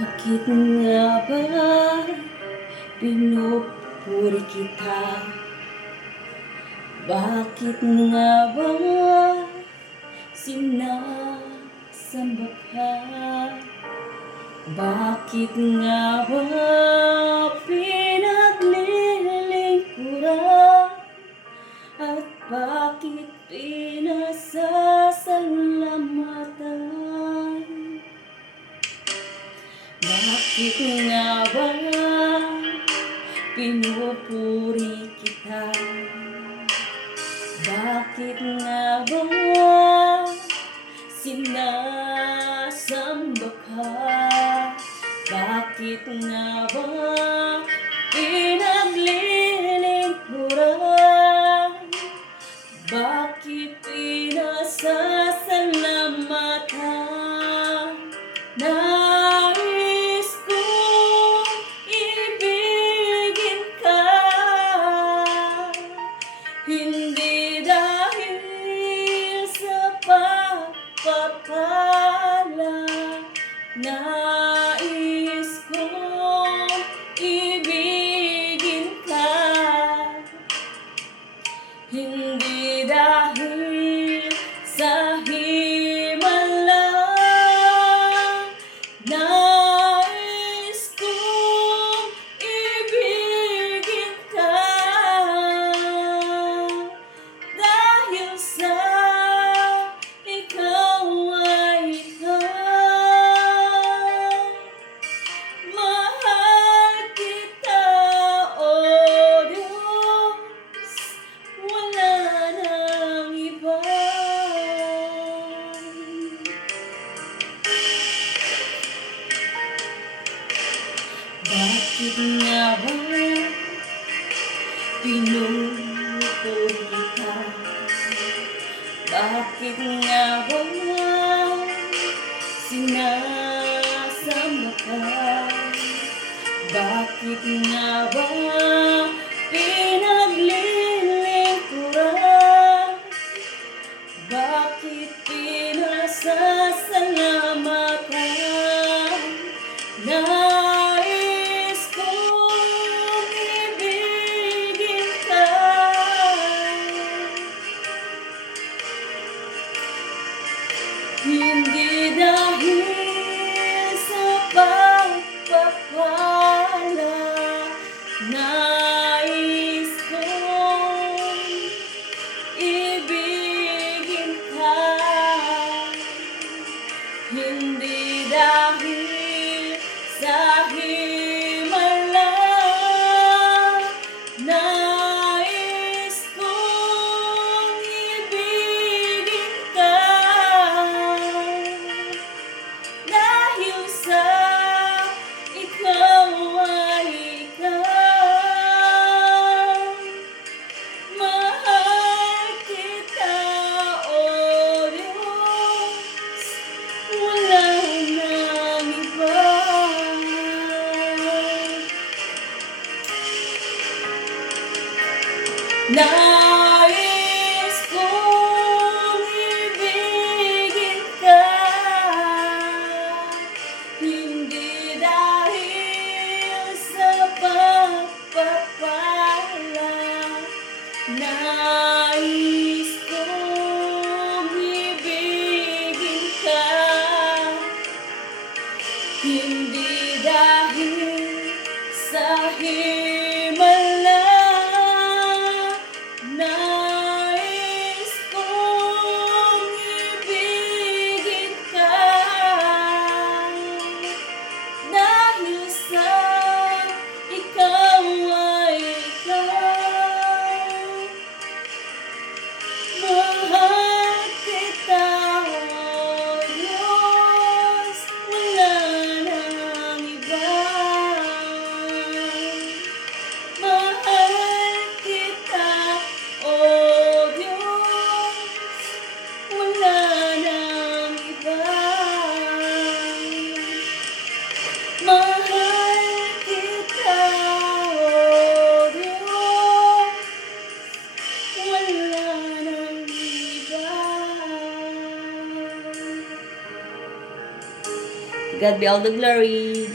Bakit nga ba pinupuri kita? Bakit nga ba sinasamba ka? Bakit nga ba pinaglilingkuran? At bakit pinasasalamatan? Bakit nga ba pinupuri kita? Bakit nga ba sinasamba ka? Bakit nga ba pinaglilingkuran? Bakit pinasasalamatan? Nais kong ibigin ka. Hindi dahil sa himala Bakit nga ba pinupuri kita? Bakit nga ba sinasama ka? Bakit nga ba Hindi Hindi dahil sa himala God be all the glory.